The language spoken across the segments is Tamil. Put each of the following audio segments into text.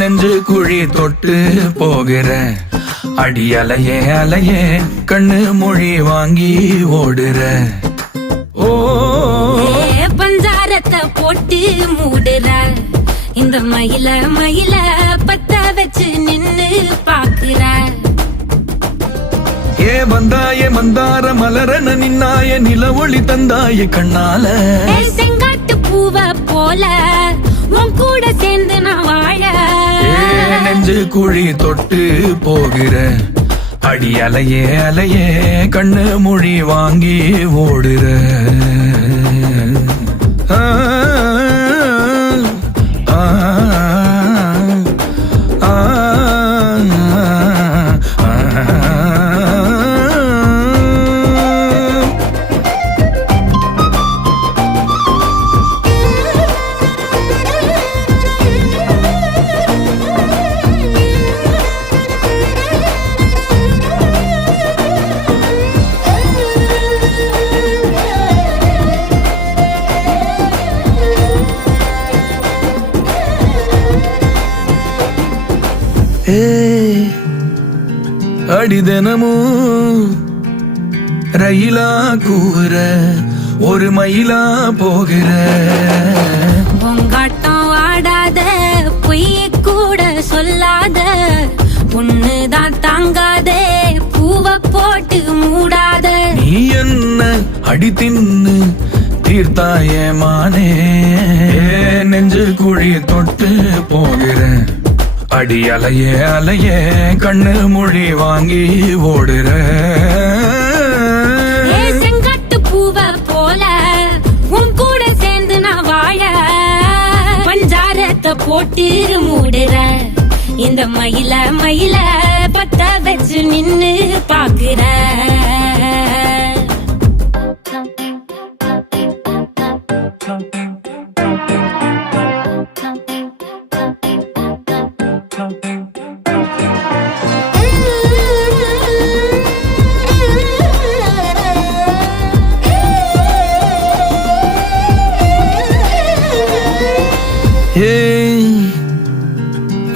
நெஞ்சு குழி தொட்டு போகிற அடி அலையே அலையே கண்ணு மொழி வாங்கி ஓடுற. ஓ பஞ்சாரத்தை போட்டு மூடுற இந்த மயில மயில பத்த வச்சு நின்னு பாக்குற. ஏ வந்தாய மந்தார மலரன நின்னாய நில ஒளி தந்தாய கண்ணால. செங்காட்டு பூவ போல உன் கூட சேர்ந்து நான் வாழ. நெஞ்சு குழி தொட்டு போகிற அடி அலையே அலையே கண்ணு மொழி வாங்கி ஓடுற. அடி தினமும் ரயிலா கூற ஒரு மயிலா போகிற. பொங்காட்டம் ஆடாத பொய் கூட சொல்லாத பொண்ணுதான் தாங்காதே பூவ போட்டு மூடாத. நீ என்ன அடி தின்னு தீர்த்தாயே மானே நெஞ்சு குழி தொட்டு போகிற அடி அலையே அலையே கண்ணு மொழி வாங்கி ஓடுற. செங்காட்டு பூவ போல உன் கூட சேர்ந்து நான் வாழ. பஞ்சாரத்தை போட்டு மூடுற இந்த மயில மயில பத்த வச்சு நின்னு பாக்குற.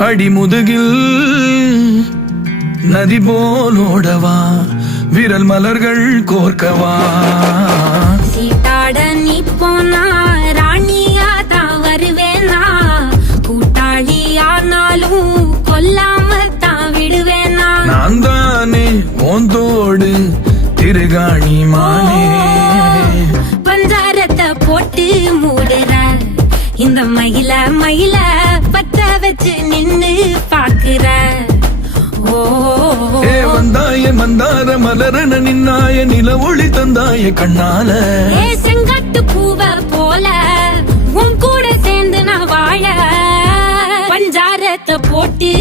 அடி முதுகில் நதி போலோடவா விரல் மலர்கள் கோர்க்கவா. சீட்டாட நீ போனா ராணியா தான் வருவேனா கூட்டாளி ஆனாலும் கொல்லாம தான் விடுவேனா. நான் தானே ஓந்தோடு திருகாணி மானே. பஞ்சாரத்தை போட்டு மூடுற இந்த மயில மயில பத்த வச்சு நின்னு பாக்குற. ஓ வந்தாய மந்தார மலரன நின்னாய நில ஒளி தந்தாய கண்ணால. செங்காட்டு பூவ போல உன் கூட சேர்ந்து நான் வாழ. பஞ்சாரத்தை போட்டு